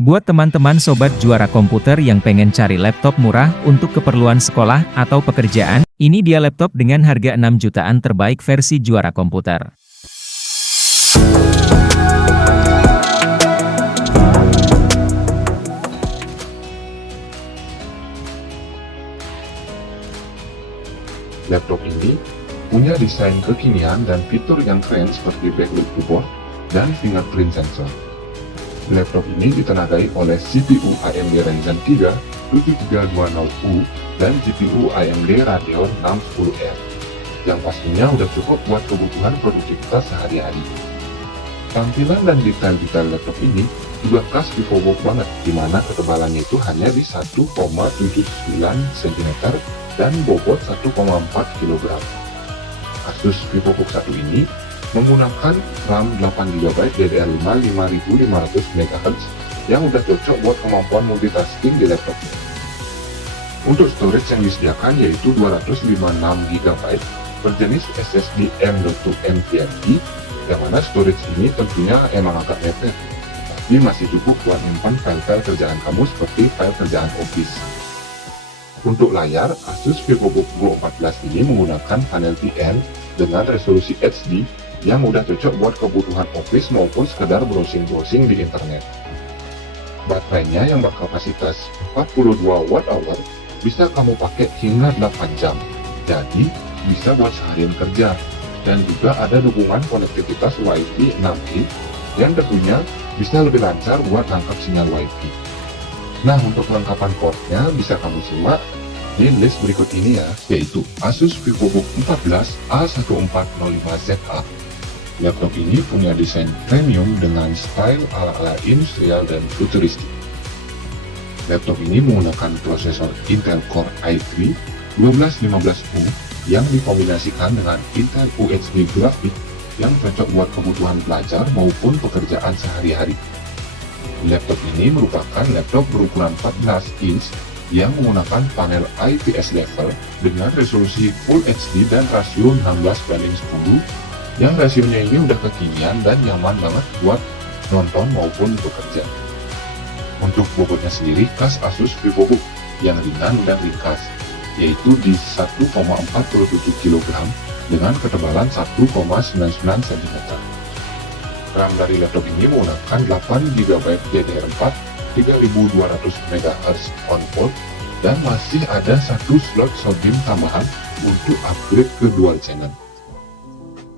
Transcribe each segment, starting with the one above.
Buat teman-teman sobat juara komputer yang pengen cari laptop murah untuk keperluan sekolah atau pekerjaan, ini dia laptop dengan harga 6 jutaan terbaik versi juara komputer. Laptop ini punya desain kekinian dan fitur yang keren seperti backlit keyboard dan fingerprint sensor. Laptop ini ditenagai oleh CPU AMD Ryzen 3 7320U dan GPU AMD Radeon 610R, yang pastinya udah cukup buat kebutuhan produktivitas sehari-hari. Tampilan dan detail-detail laptop ini juga khas VivoBook banget, dimana ketebalannya itu hanya di 1,79 cm dan bobot 1,4 kg. Asus VivoBook 1 ini menggunakan RAM 8GB DDR5 5500 MHz yang udah cocok buat kemampuan multitasking di laptop. Untuk storage yang disediakan yaitu 256GB berjenis SSD M.2 NVMe, yang mana storage ini tentunya emang agak mepet, tapi masih cukup buat menyimpan file-file kerjaan kamu seperti file kerjaan Office. Untuk layar, Asus VivoBook Go 14 ini menggunakan panel TN dengan resolusi HD yang udah cocok buat kebutuhan Office maupun sekedar browsing-browsing di internet. Baterainya yang berkapasitas 42 Wh bisa kamu pakai hingga 8 jam, jadi bisa buat seharian kerja, dan juga ada dukungan konektivitas Wi-Fi 6E yang tentunya bisa lebih lancar buat tangkap sinyal Wi-Fi. Nah, untuk kelengkapan portnya bisa kamu simak di list berikut ini ya, yaitu Asus VivoBook 14 A1405ZA. Laptop ini punya desain premium dengan style ala-ala industrial dan futuristik. Laptop ini menggunakan prosesor Intel Core i3 1215U yang dikombinasikan dengan Intel UHD grafik yang cocok buat kebutuhan belajar maupun pekerjaan sehari-hari. Laptop ini merupakan laptop berukuran 14 inch yang menggunakan panel IPS level dengan resolusi Full HD dan rasio 16:10, yang rasionya ini udah kekinian dan nyaman banget buat nonton maupun bekerja. Untuk bobotnya sendiri khas Asus VivoBook yang ringan dan ringkas, yaitu di 1,47 kg dengan ketebalan 1,99 cm. RAM dari laptop ini menggunakan 8GB DDR4 3200 MHz on-board dan masih ada satu slot SODIMM tambahan untuk upgrade ke dual channel.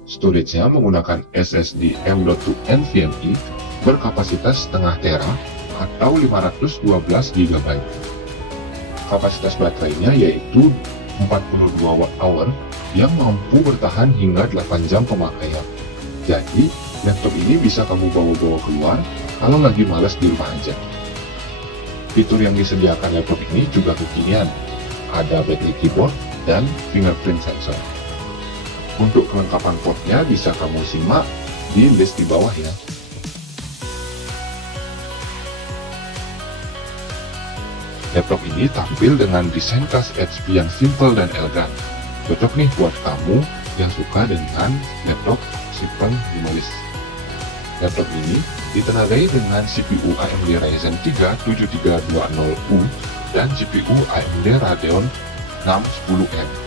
Storage-nya menggunakan SSD M.2 NVMe berkapasitas setengah tera atau 512GB. Kapasitas baterainya yaitu 42 Wh yang mampu bertahan hingga 8 jam pemakaian. Jadi, laptop ini bisa kamu bawa-bawa keluar kalau lagi malas di rumah aja. Fitur yang disediakan laptop ini juga kekinian, ada backlit keyboard dan fingerprint sensor. Untuk kelengkapan portnya bisa kamu simak di list di bawah ya. Laptop ini tampil dengan desain khas HP yang simple dan elegan. Cocok nih buat kamu yang suka dengan laptop simple minimalis. Laptop ini ditenagai dengan CPU AMD Ryzen 3 7320U dan GPU AMD Radeon 610R.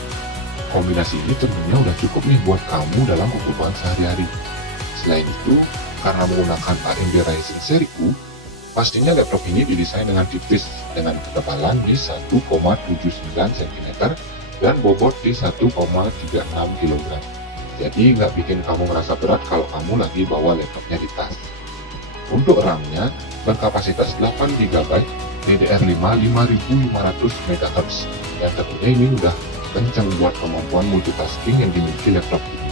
Kombinasi ini tentunya udah cukup nih buat kamu dalam kebutuhan sehari-hari. Selain itu, karena menggunakan AMD Ryzen seri U, pastinya laptop ini didesain dengan tipis dengan ketebalan di 1,79 cm dan bobot di 1,36 kg. Jadi nggak bikin kamu merasa berat kalau kamu lagi bawa laptopnya di tas. Untuk RAM-nya berkapasitas 8GB DDR5 5500 MHz, yang tentunya ini udah kencang buat kemampuan multitasking yang dimiliki laptop ini.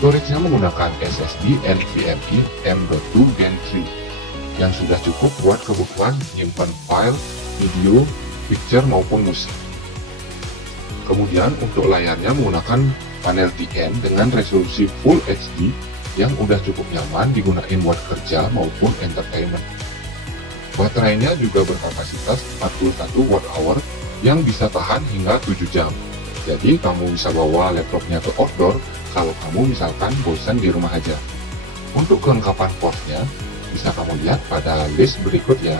Storage-nya menggunakan SSD NVMe M.2 Gen 3 yang sudah cukup buat kebutuhan menyimpan file, video, picture maupun musik. Kemudian untuk layarnya menggunakan panel TN dengan resolusi Full HD yang udah cukup nyaman digunain buat kerja maupun entertainment. Baterainya juga berkapasitas 41 Wh yang bisa tahan hingga 7 jam. Jadi kamu bisa bawa laptopnya ke outdoor kalau kamu misalkan bosan di rumah aja. Untuk kelengkapan portnya, Bisa kamu lihat pada list berikut ya.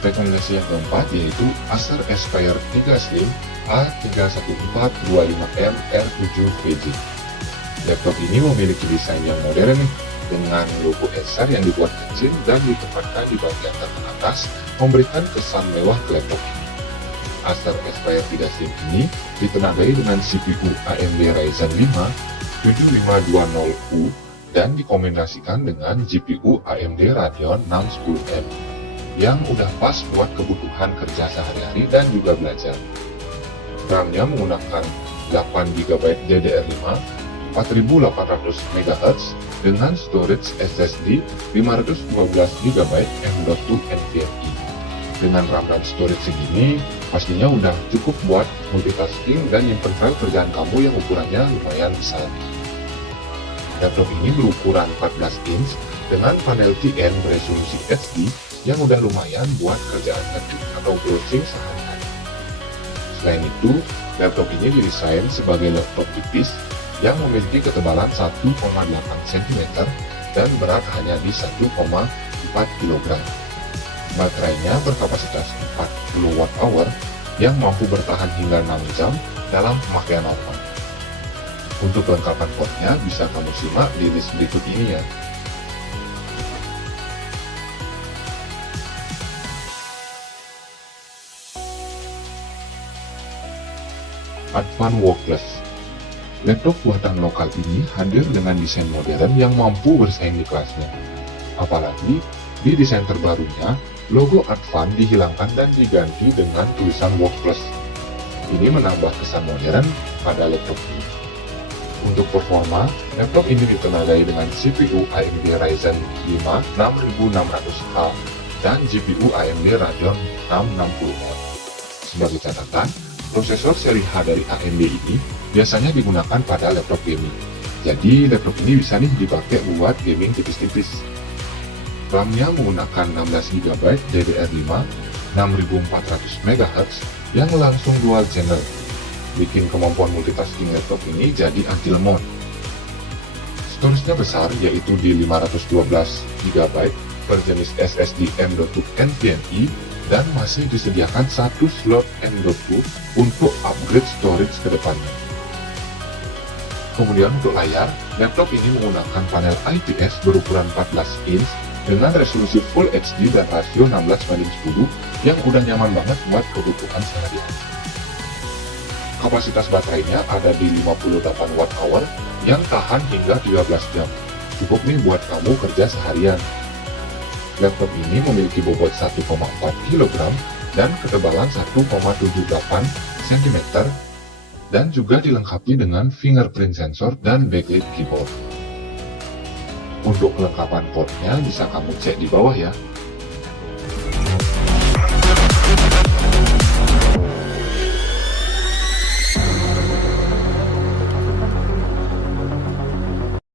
Rekomendasi yang keempat yaitu Acer Aspire 3 Slim A31425M R7 VG. Laptop ini memiliki desain yang modern nih, dengan logo Acer yang dibuat kecil dan ditempatkan di bagian teratas, memberikan kesan mewah ke laptop ini. Acer Aspire 3 Slim ini ditenagai dengan CPU AMD Ryzen 5 7520U dan dikombinasikan dengan GPU AMD Radeon 610M yang udah pas buat kebutuhan kerja sehari-hari dan juga belajar. RAM-nya menggunakan 8GB DDR5 4800 MHz dengan storage SSD 512GB M.2 NVMe. Dengan RAM dan storage segini, pastinya udah cukup buat multitasking dan nyimpen file kerjaan kamu yang ukurannya lumayan besar. Laptop ini berukuran 14 inch dengan panel TN beresolusi HD yang udah lumayan buat kerjaan ketik atau browsing sehari-hari. Selain itu, laptop ini didesain sebagai laptop tipis yang memiliki ketebalan 1,8 cm dan berat hanya di 1,4 kg. Baterainya berkapasitas 40 Wh yang mampu bertahan hingga 6 jam dalam pemakaian normal. Untuk kelengkapan portnya bisa kamu simak di list berikut ini ya. Advan Workless. Laptop buatan lokal ini hadir dengan desain modern yang mampu bersaing di kelasnya. Apalagi di desain terbarunya, logo Advan dihilangkan dan diganti dengan tulisan Workless. Ini menambah kesan modern pada laptop ini. Untuk performa, laptop ini ditenagai dengan CPU AMD Ryzen 5 6600H dan GPU AMD Radeon 660M. Sebagai catatan, prosesor seri H dari AMD ini biasanya digunakan pada laptop gaming. Jadi laptop ini bisa nih dipakai buat gaming tipis-tipis. RAM-nya menggunakan 16GB DDR5 6400 MHz yang langsung dual channel. Bikin kemampuan multitasking laptop ini jadi anti lemot. Storage-nya besar yaitu di 512GB berjenis SSD M.2 NVMe dan masih disediakan satu slot M.2 untuk upgrade storage ke depannya. Kemudian untuk layar, laptop ini menggunakan panel IPS berukuran 14 inch dengan resolusi Full HD dan rasio 16:10 yang udah nyaman banget buat kebutuhan sehari-hari. Kapasitas baterainya ada di 58 Wh yang tahan hingga 13 jam. Cukup nih buat kamu kerja seharian. Laptop ini memiliki bobot 1,4 kg dan ketebalan 1,78 cm dan juga dilengkapi dengan fingerprint sensor dan backlit keyboard. Untuk kelengkapan portnya bisa kamu cek di bawah ya.